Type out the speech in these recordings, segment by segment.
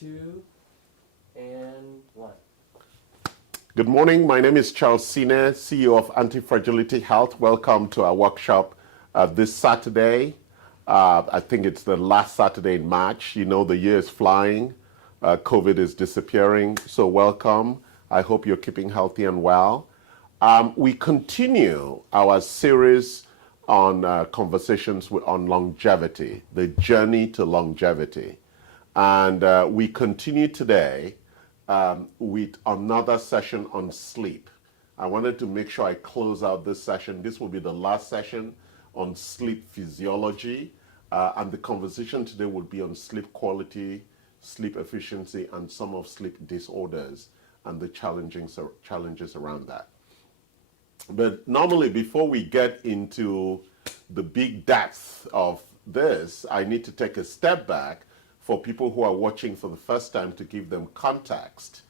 2, and 1. Good morning. My name is Charles Sine, CEO of Anti-Fragility Health. Welcome to our workshop this Saturday. I think it's the last Saturday in March. You know, the year is flying. COVID is disappearing. So welcome. I hope you're keeping healthy and well. We continue our series on conversations on longevity, the journey to longevity. And we continue today with another session on sleep. I wanted to make sure I close out this session. This will be the last session on sleep physiology. And the conversation today will be on sleep quality, sleep efficiency, and some of sleep disorders and the challenges around that. But normally, before we get into the big depth of this, I need to take a step back for people who are watching for the first time to give them context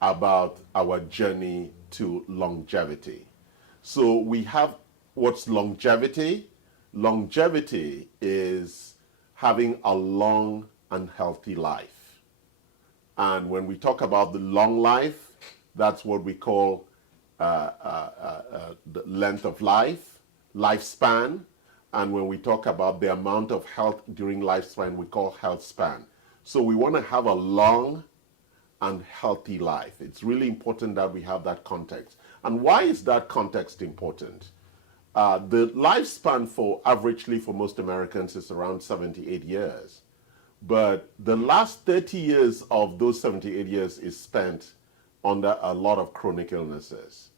about our journey to longevity. So we have what's longevity? Longevity is having a long and healthy life. And when we talk about the long life, that's what we call the length of life, lifespan. And when we talk about the amount of health during lifespan, we call health span. So we want to have a long and healthy life. It's really important that we have that context. And why is that context important? The lifespan averagely for most Americans is around 78 years. But the last 30 years of those 78 years is spent under a lot of chronic illnesses.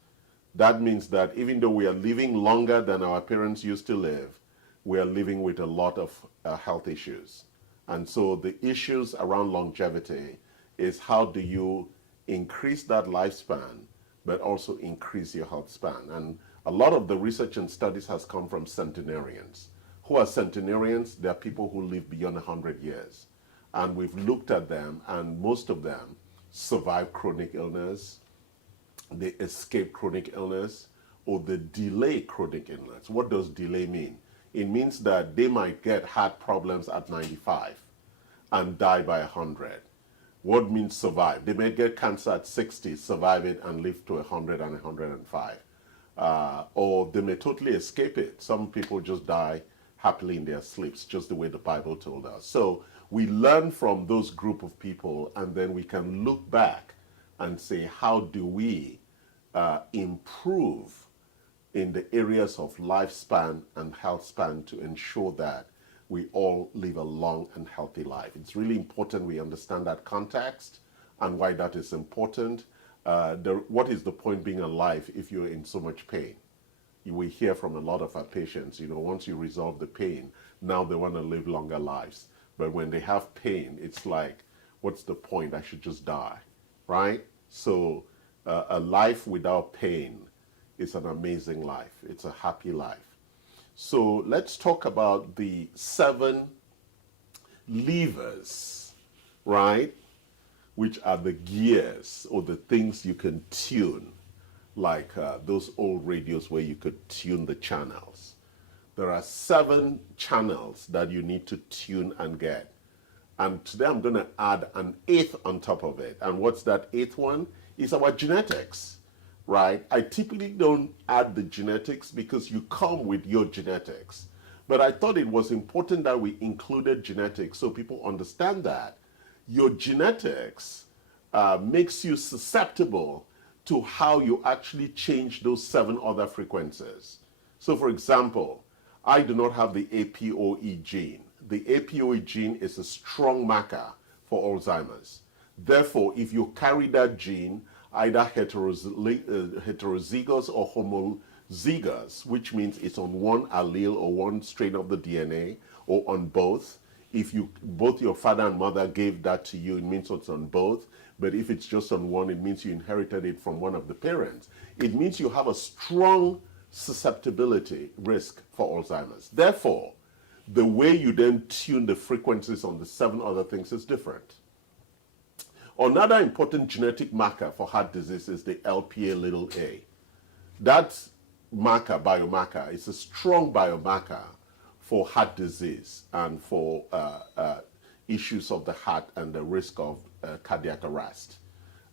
That means that even though we are living longer than our parents used to live, we are living with a lot of health issues. And so the issues around longevity is how do you increase that lifespan, but also increase your health span. And a lot of the research and studies has come from centenarians. Who are centenarians? They are people who live beyond 100 years. And we've looked at them, and most of them survive chronic illness, they escape chronic illness, or they delay chronic illness. What does delay mean? It means that they might get heart problems at 95 and die by 100. What means survive? They may get cancer at 60, survive it, and live to 100 and 105. Or they may totally escape it. Some people just die happily in their sleeps, just the way the Bible told us. So we learn from those group of people, and then we can look back and say, how do we improve in the areas of lifespan and health span to ensure that we all live a long and healthy life. It's really important we understand that context and why that is important. What is the point being alive if you're in so much pain? We hear from a lot of our patients, once you resolve the pain, now they want to live longer lives. But when they have pain, it's like, what's the point? I should just die, right? So a life without pain is an amazing life. It's a happy life. So let's talk about the 7 levers, right? Which are the gears or the things you can tune, like those old radios where you could tune the channels. There are 7 channels that you need to tune and get. And today I'm going to add an 8th on top of it. And what's that 8th one? Is our genetics. Right? I typically don't add the genetics because you come with your genetics. But I thought it was important that we included genetics so people understand that your genetics makes you susceptible to how you actually change those 7 other frequencies. So for example, I do not have the APOE gene. The APOE gene is a strong marker for Alzheimer's. Therefore, if you carry that gene, either heterozygous or homozygous, which means it's on one allele or one strain of the DNA, or on both. If both your father and mother gave that to you, it means it's on both. But if it's just on one, it means you inherited it from one of the parents. It means you have a strong susceptibility risk for Alzheimer's. Therefore, the way you then tune the frequencies on the 7 other things is different. Another important genetic marker for heart disease is the Lp(a). That biomarker, is a strong biomarker for heart disease and for issues of the heart and the risk of cardiac arrest.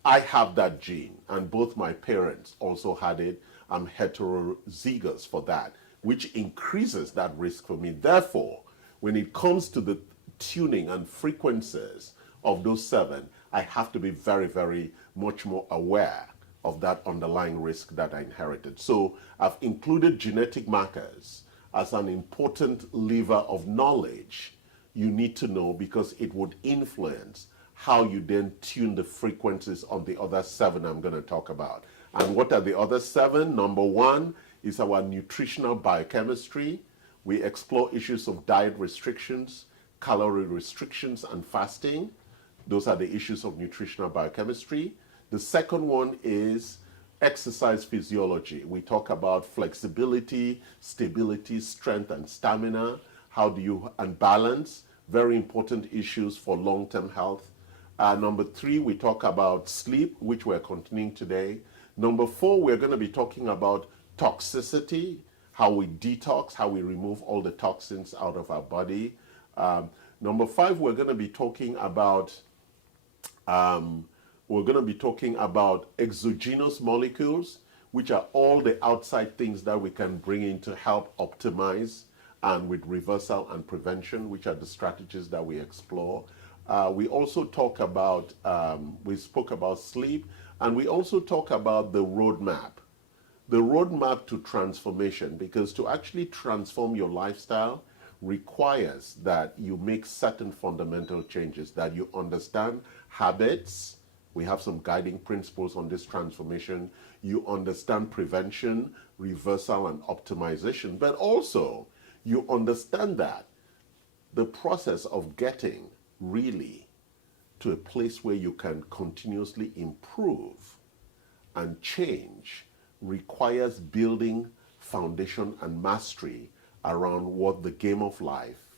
I have that gene, and both my parents also had it. I'm heterozygous for that, which increases that risk for me. Therefore, when it comes to the tuning and frequencies of those 7, I have to be very, very much more aware of that underlying risk that I inherited. So I've included genetic markers as an important lever of knowledge you need to know, because it would influence how you then tune the frequencies on the other 7 I'm going to talk about. And what are the other 7? Number 1 is our nutritional biochemistry. We explore issues of diet restrictions, calorie restrictions, and fasting. Those are the issues of nutritional biochemistry. The second one is exercise physiology. We talk about flexibility, stability, strength, and stamina. How do you, and balance, very important issues for long-term health. Number 3, we talk about sleep, which we're continuing today. Number 4, we're going to be talking about toxicity, how we detox, how we remove all the toxins out of our body. Number 5, we're going to be talking about exogenous molecules, which are all the outside things that we can bring in to help optimize, and with reversal and prevention, which are the strategies that we explore. We also talk about, we spoke about sleep, and we also talk about the roadmap to transformation, because to actually transform your lifestyle requires that you make certain fundamental changes, that you understand habits. We have some guiding principles on this transformation. You understand prevention, reversal, and optimization, but also you understand that the process of getting really to a place where you can continuously improve and change requires building foundation and mastery around what the game of life,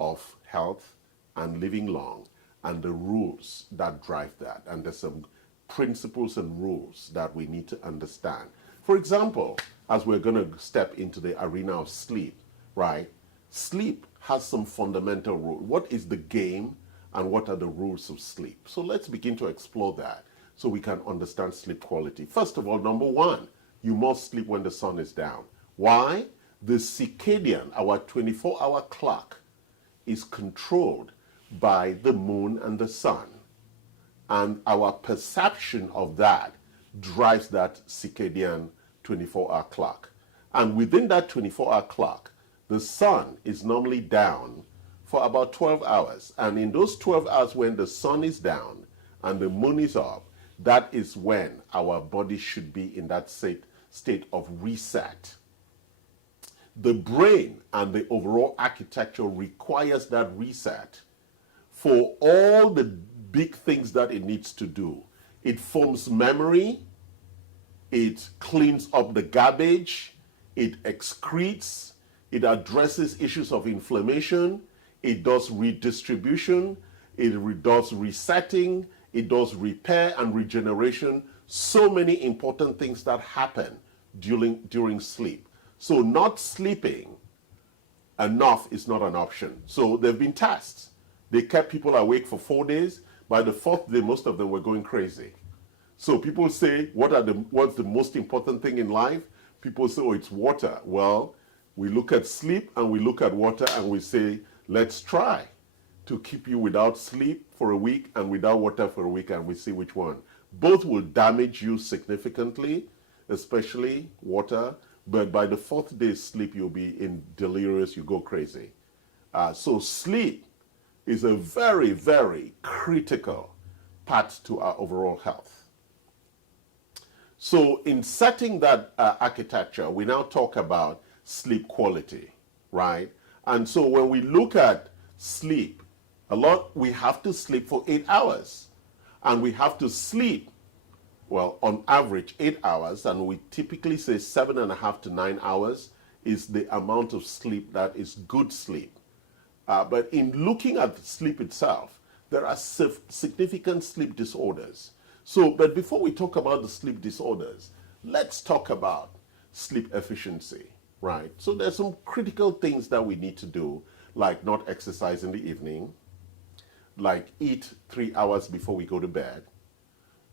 of health and living long, and the rules that drive that. And there's some principles and rules that we need to understand. For example, as we're going to step into the arena of sleep, right? Sleep has some fundamental rules. What is the game and what are the rules of sleep? So let's begin to explore that so we can understand sleep quality. First of all, number 1, you must sleep when the sun is down. Why? The circadian, our 24-hour clock, is controlled by the moon and the sun. And our perception of that drives that circadian 24-hour clock. And within that 24-hour clock, the sun is normally down for about 12 hours. And in those 12 hours when the sun is down and the moon is up, that is when our body should be in that state of reset. The brain and the overall architecture requires that reset for all the big things that it needs to do. It forms memory, it cleans up the garbage, it excretes, it addresses issues of inflammation, it does redistribution, it does resetting, it does repair and regeneration. So many important things that happen during sleep. So not sleeping enough is not an option. So there have been tests. They kept people awake for 4 days. By the 4th day, most of them were going crazy. So people say, what's the most important thing in life? People say, oh, it's water. Well, we look at sleep and we look at water and we say, let's try to keep you without sleep for a week and without water for a week, and we see which one. Both will damage you significantly, especially water, but by the 4th day's sleep, you'll be in delirious, you go crazy. So sleep is a very, very critical part to our overall health. So in setting that architecture, we now talk about sleep quality, right? And so when we look at sleep, we have to sleep for 8 hours. And we have to sleep, well, on average 8 hours, and we typically say 7.5 to 9 hours is the amount of sleep that is good sleep. But in looking at sleep itself, there are significant sleep disorders. So, but before we talk about the sleep disorders, let's talk about sleep efficiency, right? So there's some critical things that we need to do, like not exercise in the evening, like eat 3 hours before we go to bed.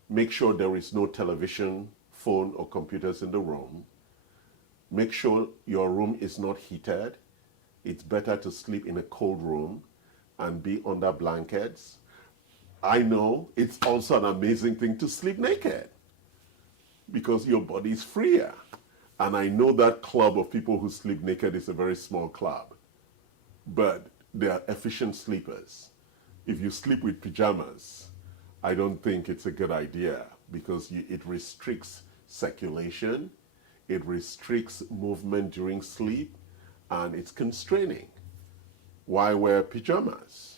Make sure there is no television, phone, or computers in the room. Make sure your room is not heated. It's better to sleep in a cold room and be under blankets. I know it's also an amazing thing to sleep naked because your body is freer. And I know that club of people who sleep naked is a very small club, but they are efficient sleepers. If you sleep with pajamas, I don't think it's a good idea because it restricts circulation, it restricts movement during sleep, and it's constraining. Why wear pajamas?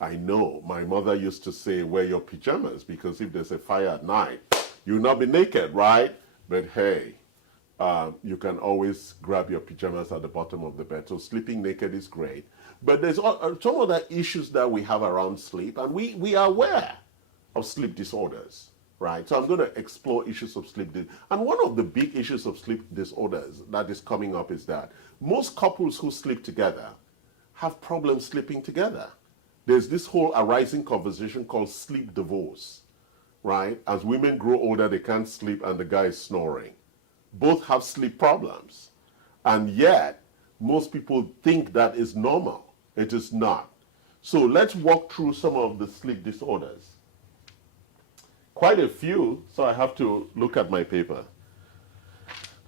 I know my mother used to say, wear your pajamas because if there's a fire at night, you'll not be naked, right? But hey, you can always grab your pajamas at the bottom of the bed. So sleeping naked is great. But there's some other issues that we have around sleep, and we are aware of sleep disorders, right? So I'm going to explore issues of sleep. And one of the big issues of sleep disorders that is coming up is that most couples who sleep together have problems sleeping together. There's this whole arising conversation called sleep divorce, right? As women grow older, they can't sleep and the guy is snoring. Both have sleep problems. And yet, most people think that is normal. It is not. So let's walk through some of the sleep disorders. Quite a few, so I have to look at my paper.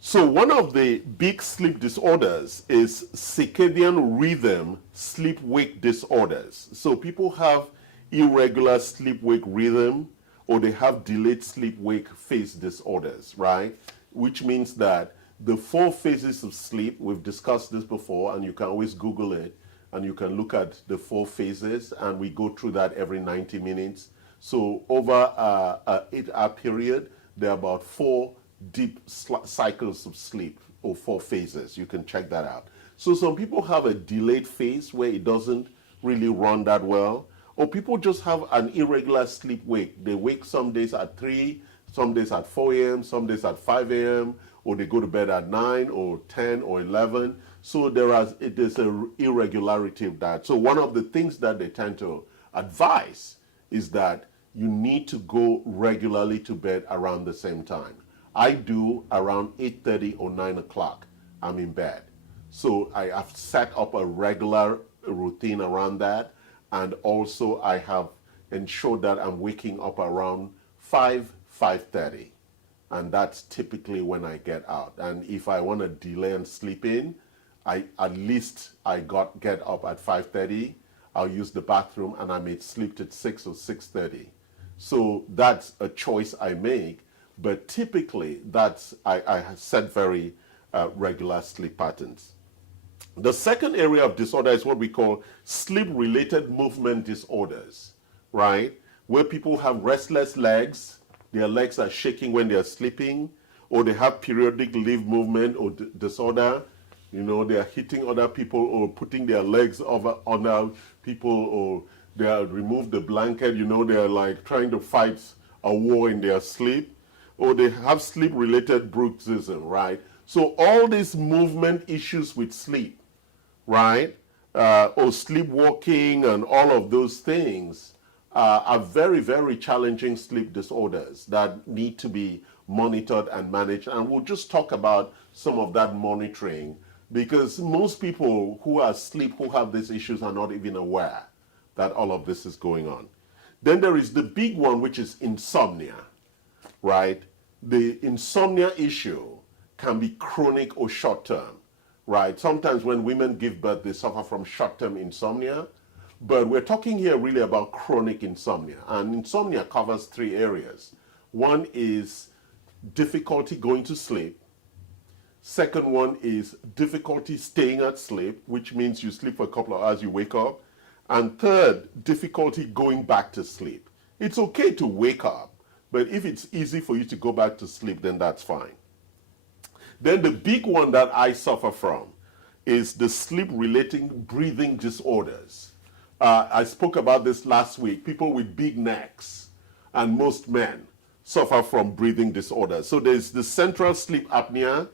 So one of the big sleep disorders is circadian rhythm sleep-wake disorders. So people have irregular sleep-wake rhythm, or they have delayed sleep-wake phase disorders, right? Which means that the 4 phases of sleep, we've discussed this before, and you can always Google it, and you can look at the 4 phases, and we go through that every 90 minutes. So over an 8-hour period, there are about 4 deep cycles of sleep, or 4 phases. You can check that out. So some people have a delayed phase where it doesn't really run that well, or people just have an irregular sleep wake. They wake some days at 3, some days at 4 a.m., some days at 5 a.m., or they go to bed at 9 or 10 or 11. So there's an irregularity of that. So one of the things that they tend to advise is that you need to go regularly to bed around the same time. I do around 8:30 or 9 o'clock. I'm in bed. So I have set up a regular routine around that. And also I have ensured that I'm waking up around 5:30. And that's typically when I get out. And if I want to delay and sleep in, at least I get up at 5:30. I'll use the bathroom and I may sleep at 6 or 6:30. So that's a choice I make. But typically, I set very regular sleep patterns. The second area of disorder is what we call sleep-related movement disorders, right? Where people have restless legs, their legs are shaking when they're sleeping, or they have periodic limb movement or disorder. You know, they are hitting other people or putting their legs over other people, or they are remove the blanket, you know, they are like trying to fight a war in their sleep. Or they have sleep-related bruxism, right? So all these movement issues with sleep, right? Or sleepwalking and all of those things are very, very challenging sleep disorders that need to be monitored and managed. And we'll just talk about some of that monitoring because most people who are asleep, who have these issues are not even aware that all of this is going on. Then there is the big one, which is insomnia, right? The insomnia issue can be chronic or short-term, right? Sometimes when women give birth, they suffer from short-term insomnia, but we're talking here really about chronic insomnia. And insomnia covers 3 areas. One is difficulty going to sleep. Second one is difficulty staying at sleep, which means you sleep for a couple of hours, you wake up. And third, difficulty going back to sleep. It's okay to wake up, but if it's easy for you to go back to sleep, then that's fine. Then the big one that I suffer from is the sleep-related breathing disorders. I spoke about this last week. People with big necks, and most men, suffer from breathing disorders. So there's the central sleep apnea,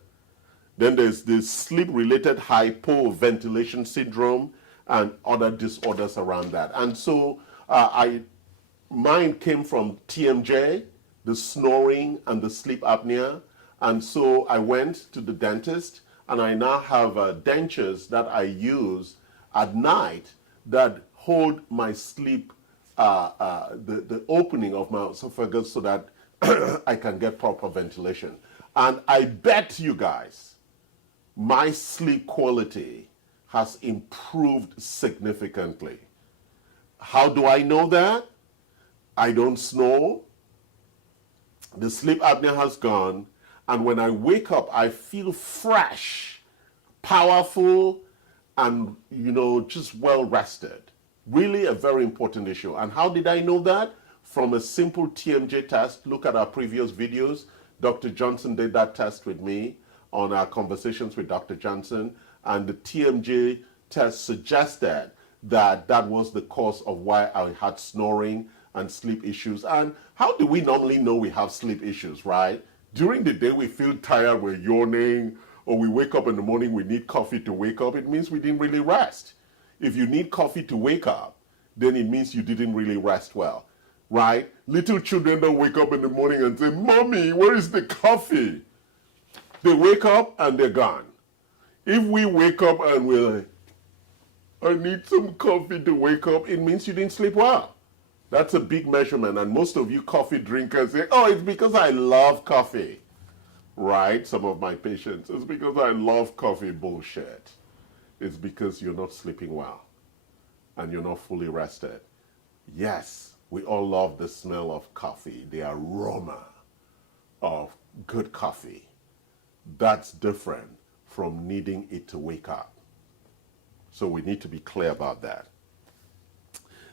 then there's the sleep-related hypoventilation syndrome, and other disorders around that. And so Mine came from TMJ, the snoring and the sleep apnea. And so I went to the dentist, and I now have dentures that I use at night that hold my sleep, the opening of my esophagus so that I can get proper ventilation. And I bet you guys, my sleep quality has improved significantly. How do I know that? I don't snore. The sleep apnea has gone. And when I wake up, I feel fresh, powerful, and, just well rested. Really a very important issue. And how did I know that? From a simple TMJ test. Look at our previous videos. Dr. Johnson did that test with me on our conversations with Dr. Johnson. And the TMJ test suggested that that was the cause of why I had snoring and sleep issues. And how do we normally know we have sleep issues, right? During the day, we feel tired, we're yawning, or we wake up in the morning, we need coffee to wake up. It means we didn't really rest. If you need coffee to wake up, then it means you didn't really rest well, right? Little children don't wake up in the morning and say, "Mommy, where is the coffee?" They wake up and they're gone. If we wake up and we're like, "I need some coffee to wake up," it means you didn't sleep well. That's a big measurement, and most of you coffee drinkers say, "Oh, it's because I love coffee." Right? Some of my patients, "It's because I love coffee." Bullshit. It's because you're not sleeping well and you're not fully rested. Yes, we all love the smell of coffee, the aroma of good coffee. That's different from needing it to wake up. So we need to be clear about that.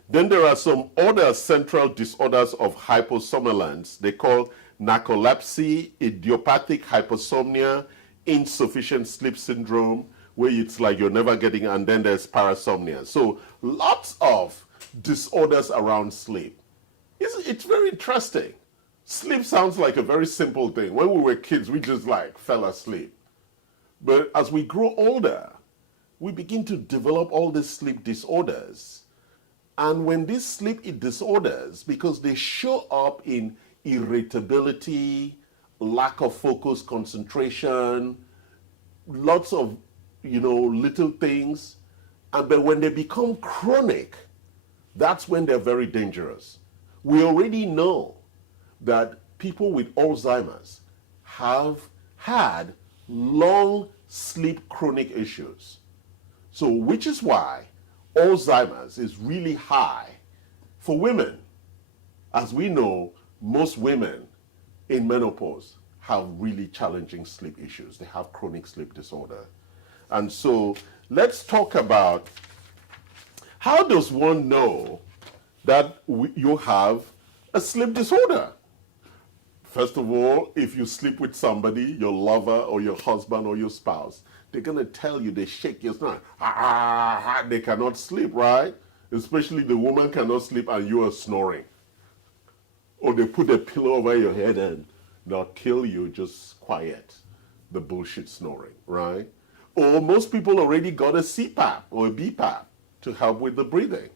Then there are some other central disorders of hyposomnolence. They call narcolepsy, idiopathic hypersomnia, insufficient sleep syndrome, where it's like you're never getting, and then there's parasomnia. So lots of disorders around sleep. It's very interesting. Sleep sounds like a very simple thing. When we were kids, we just fell asleep. But as we grow older, we begin to develop all these sleep disorders. And when these sleep disorders, because they show up in irritability, lack of focus, concentration, lots of, little things, but when they become chronic, that's when they're very dangerous. We already know that people with Alzheimer's have had long sleep chronic issues. So, which is why Alzheimer's is really high for women. As we know, most women in menopause have really challenging sleep issues. They have chronic sleep disorder. And so let's talk about how does one know that you have a sleep disorder? First of all, if you sleep with somebody, your lover or your husband or your spouse, they're going to tell you, they shake your snort. They cannot sleep, right? Especially the woman cannot sleep and you are snoring. Or they put a pillow over your head and they'll kill you, just quiet the bullshit snoring, right? Or most people already got a CPAP or a BPAP to help with the breathing,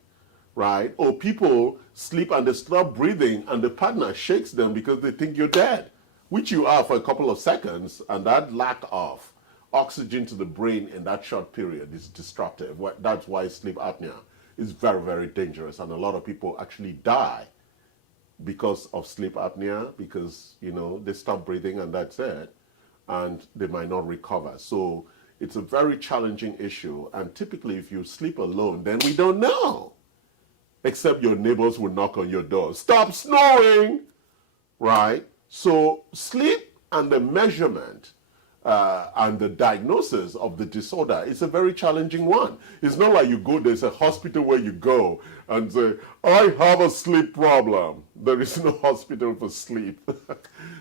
right? Or people sleep and they stop breathing and the partner shakes them because they think you're dead, which you are for a couple of seconds, and that lack of oxygen to the brain in that short period is destructive. That's why sleep apnea is very, very dangerous, and a lot of people actually die because of sleep apnea because, they stop breathing and that's it, and they might not recover. So it's a very challenging issue, and typically if you sleep alone, then we don't know, except your neighbors will knock on your door. "Stop snoring!" Right? So sleep and the measurement and the diagnosis of the disorder is a very challenging one. It's not like there's a hospital where you go and say, "I have a sleep problem." There is no hospital for sleep.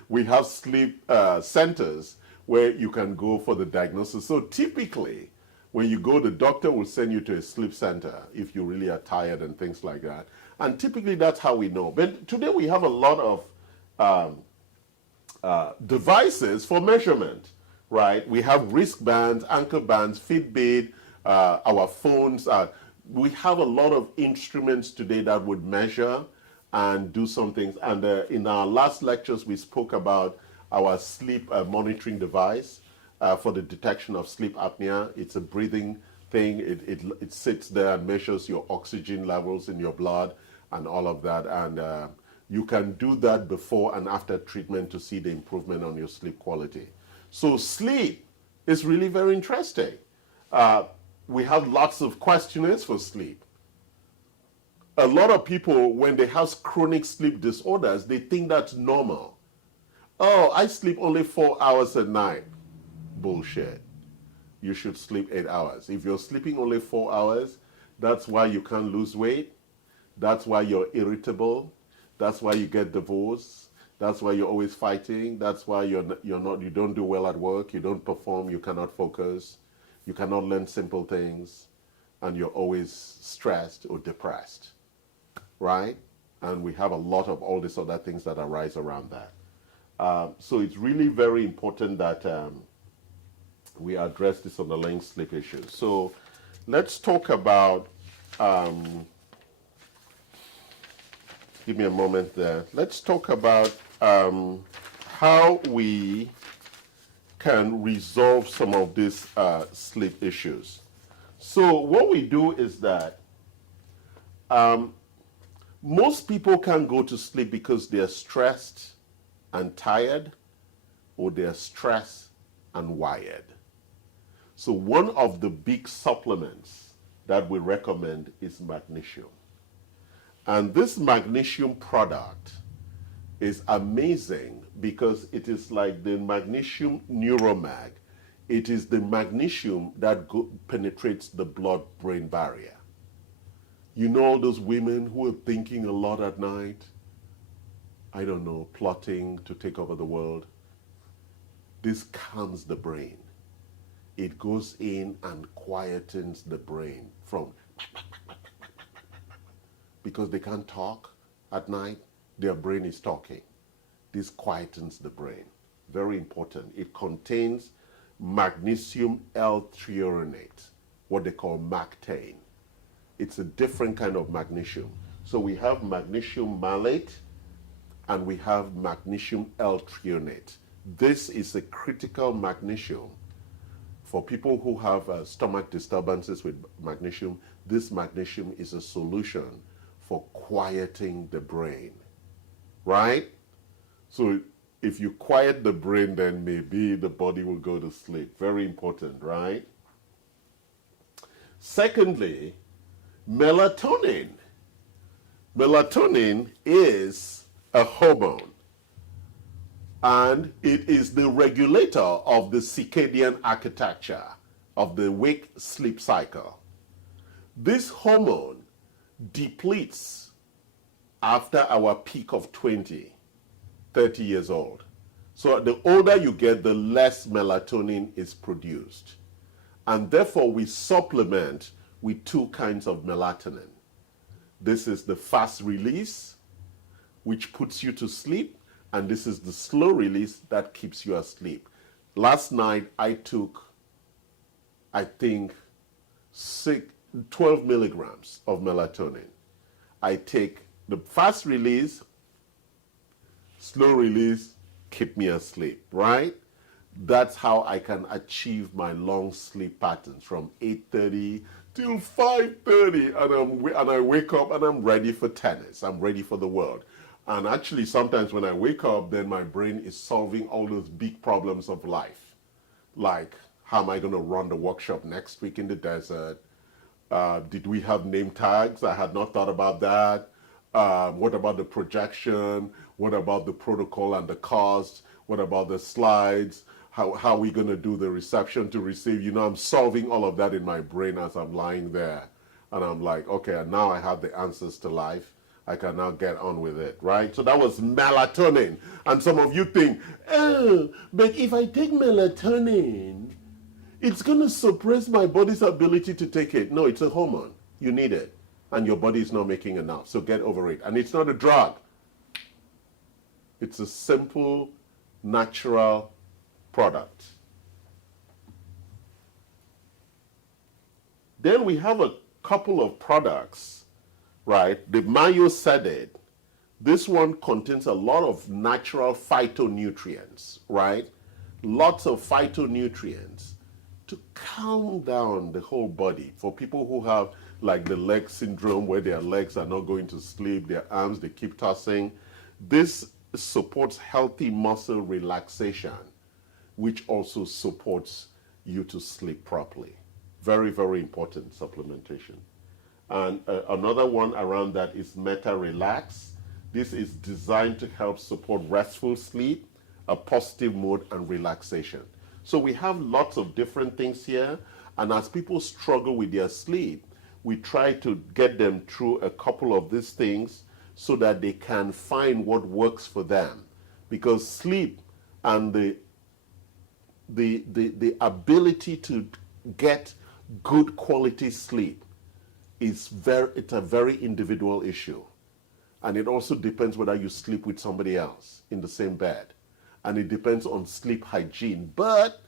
We have sleep centers where you can go for the diagnosis. So typically, when you go, the doctor will send you to a sleep center if you really are tired and things like that. And typically that's how we know. But today we have a lot of devices for measurement, right? We have wristbands, ankle bands, Fitbit, our phones. we have a lot of instruments today that would measure and do some things. And in our last lectures, we spoke about our sleep monitoring device for the detection of sleep apnea. It's a breathing thing. It sits there and measures your oxygen levels in your blood and all of that. And you can do that before and after treatment to see the improvement on your sleep quality. So sleep is really very interesting. We have lots of questionnaires for sleep. A lot of people, when they have chronic sleep disorders, they think that's normal. Oh, I sleep only 4 hours at night. Bullshit. You should sleep 8 hours. If you're sleeping only 4 hours, that's why you can't lose weight. That's why you're irritable. That's why you get divorced. That's why you're always fighting. That's why you don't do well at work. You don't perform. You cannot focus. You cannot learn simple things. And you're always stressed or depressed. Right? And we have a lot of all these other things that arise around that. So it's really very important that we address this underlying sleep issues. So let's talk about, give me a moment there. Let's talk about how we can resolve some of these sleep issues. So what we do is that most people can't go to sleep because they're stressed and tired, or they're stressed and wired. So one of the big supplements that we recommend is magnesium. And this magnesium product is amazing because it is like the magnesium neuromag. It is the magnesium that penetrates the blood-brain barrier. You know all those women who are thinking a lot at night? I don't know, plotting to take over the world. This calms the brain. It goes in and quietens the brain from, because they can't talk at night, their brain is talking. This quietens the brain. Very important. It contains magnesium L-threonate, what they call mactane. It's a different kind of magnesium. So we have magnesium malate and we have magnesium L-threonate. This is a critical magnesium for people who have stomach disturbances with magnesium. This magnesium is a solution for quieting the brain, right? So if you quiet the brain, then maybe the body will go to sleep. Very important, right? Secondly, melatonin. Melatonin is a hormone, and it is the regulator of the circadian architecture of the wake-sleep cycle. This hormone depletes after our peak of 20, 30 years old. So the older you get, the less melatonin is produced. And therefore, we supplement with two kinds of melatonin. This is the fast release, which puts you to sleep, and this is the slow release that keeps you asleep. Last night, I took, I think, 12 milligrams of melatonin. I take the fast release, slow release, keep me asleep, right? That's how I can achieve my long sleep patterns from 8:30 till 5:30, and I wake up and I'm ready for tennis. I'm ready for the world. And actually, sometimes when I wake up, then my brain is solving all those big problems of life. Like, how am I going to run the workshop next week in the desert? Did we have name tags? I had not thought about that. What about the projection? What about the protocol and the cost? What about the slides? How are we going to do the reception to receive? You know, I'm solving all of that in my brain as I'm lying there. And I'm like, okay, now I have the answers to life. I can now get on with it, right? So that was melatonin. And some of you think, oh, but if I take melatonin, it's going to suppress my body's ability to take it. No, it's a hormone. You need it. And your body is not making enough. So get over it. And it's not a drug. It's a simple, natural product. Then we have a couple of products, right? The Mayo said it. This one contains a lot of natural phytonutrients, right? Lots of phytonutrients to calm down the whole body. For people who have like the leg syndrome where their legs are not going to sleep, their arms, they keep tossing. This supports healthy muscle relaxation, which also supports you to sleep properly. Very, very important supplementation. And another one around that is Meta Relax. This is designed to help support restful sleep, a positive mood, and relaxation. So we have lots of different things here. And as people struggle with their sleep, we try to get them through a couple of these things so that they can find what works for them. Because sleep and the ability to get good quality sleep it's a very individual issue. And it also depends whether you sleep with somebody else in the same bed. And it depends on sleep hygiene. But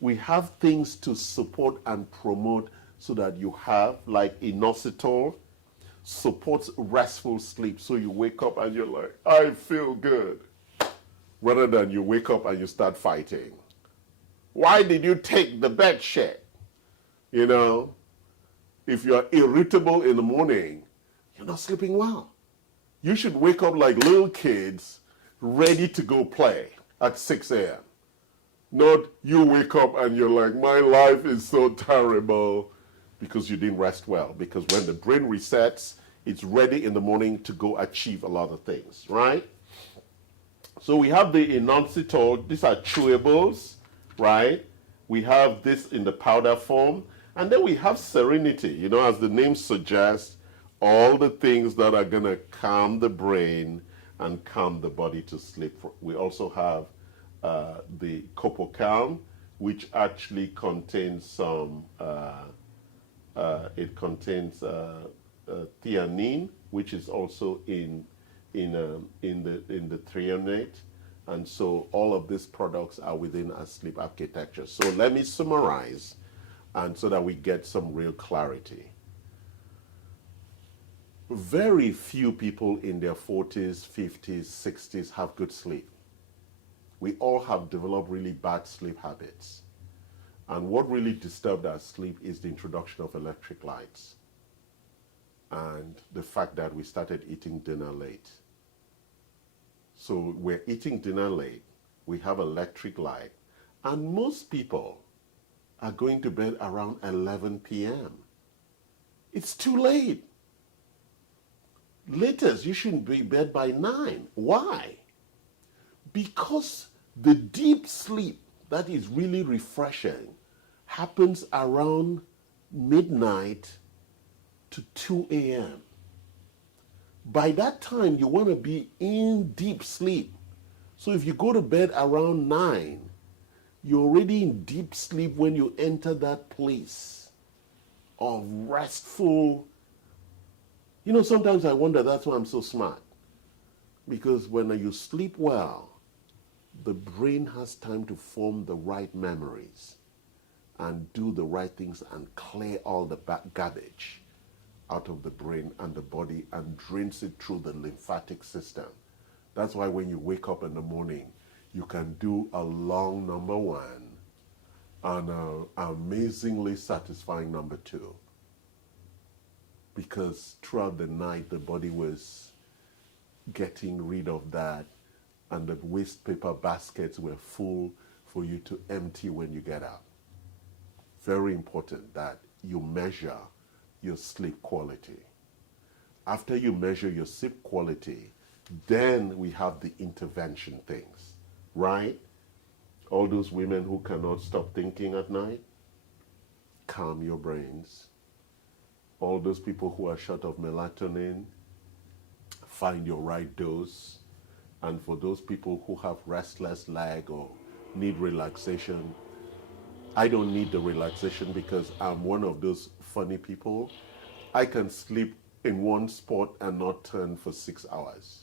we have things to support and promote so that you have, like inositol, supports restful sleep. So you wake up and you're like, I feel good. Rather than you wake up and you start fighting. Why did you take the bed sheet? You know, if you're irritable in the morning, you're not sleeping well. You should wake up like little kids ready to go play at 6 a.m. Not you wake up and you're like, my life is so terrible because you didn't rest well. Because when the brain resets, it's ready in the morning to go achieve a lot of things, right? So we have the inositol. These are chewables, right? We have this in the powder form. And then we have Serenity, you know, as the name suggests, all the things that are going to calm the brain and calm the body to sleep. We also have the Copocalm, which actually contains some, it contains theanine, which is also in the threonate. And so all of these products are within a sleep architecture. So let me summarize, and so that we get some real clarity. Very few people in their 40s, 50s, 60s have good sleep. We all have developed really bad sleep habits. And what really disturbed our sleep is the introduction of electric lights and the fact that we started eating dinner late. So we're eating dinner late, we have electric light, and most people are going to bed around 11 p.m. It's too late. Latest, you shouldn't be in bed by 9. Why? Because the deep sleep that is really refreshing happens around midnight to 2 a.m. By that time, you want to be in deep sleep. So if you go to bed around 9, you're already in deep sleep when you enter that place of restful. You know, sometimes I wonder, that's why I'm so smart. Because when you sleep well, the brain has time to form the right memories and do the right things and clear all the garbage out of the brain and the body and drains it through the lymphatic system. That's why when you wake up in the morning, you can do a long number 1 and an amazingly satisfying number 2. Because throughout the night, the body was getting rid of that, and the waste paper baskets were full for you to empty when you get up. Very important that you measure your sleep quality. After you measure your sleep quality, then we have the intervention things, right? All those women who cannot stop thinking at night, calm your brains. All those people who are short of melatonin, find your right dose. And for those people who have restless leg or need relaxation, I don't need the relaxation because I'm one of those funny people. I can sleep in one spot and not turn for 6 hours.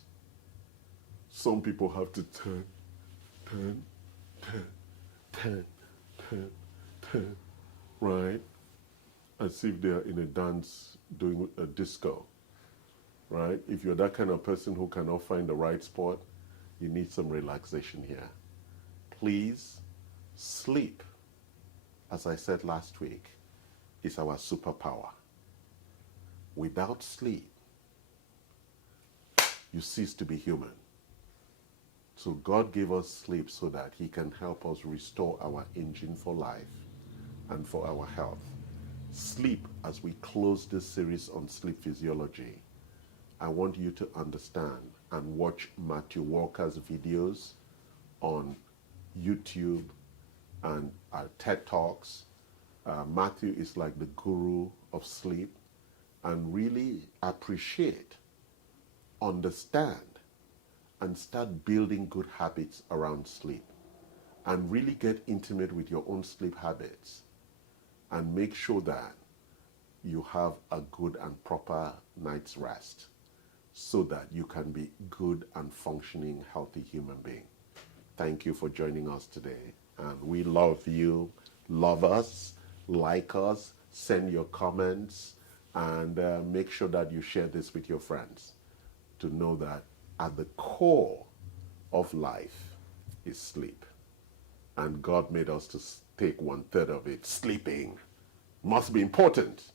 Some people have to turn, right? as if they're in a dance doing a disco, right? If you're that kind of person who cannot find the right spot, you need some relaxation here. Please, sleep, as I said last week, is our superpower. Without sleep, you cease to be human. So God gave us sleep so that he can help us restore our engine for life and for our health. Sleep, as we close this series on sleep physiology, I want you to understand and watch Matthew Walker's videos on YouTube and TED Talks. Matthew is like the guru of sleep, and really appreciate, understand, and start building good habits around sleep, and really get intimate with your own sleep habits, and make sure that you have a good and proper night's rest so that you can be good and functioning healthy human being. Thank you for joining us today, and we love you. Love us, like us, send your comments, and make sure that you share this with your friends to know that at the core of life is sleep. And God made us to take 1/3 of it sleeping. Must be important.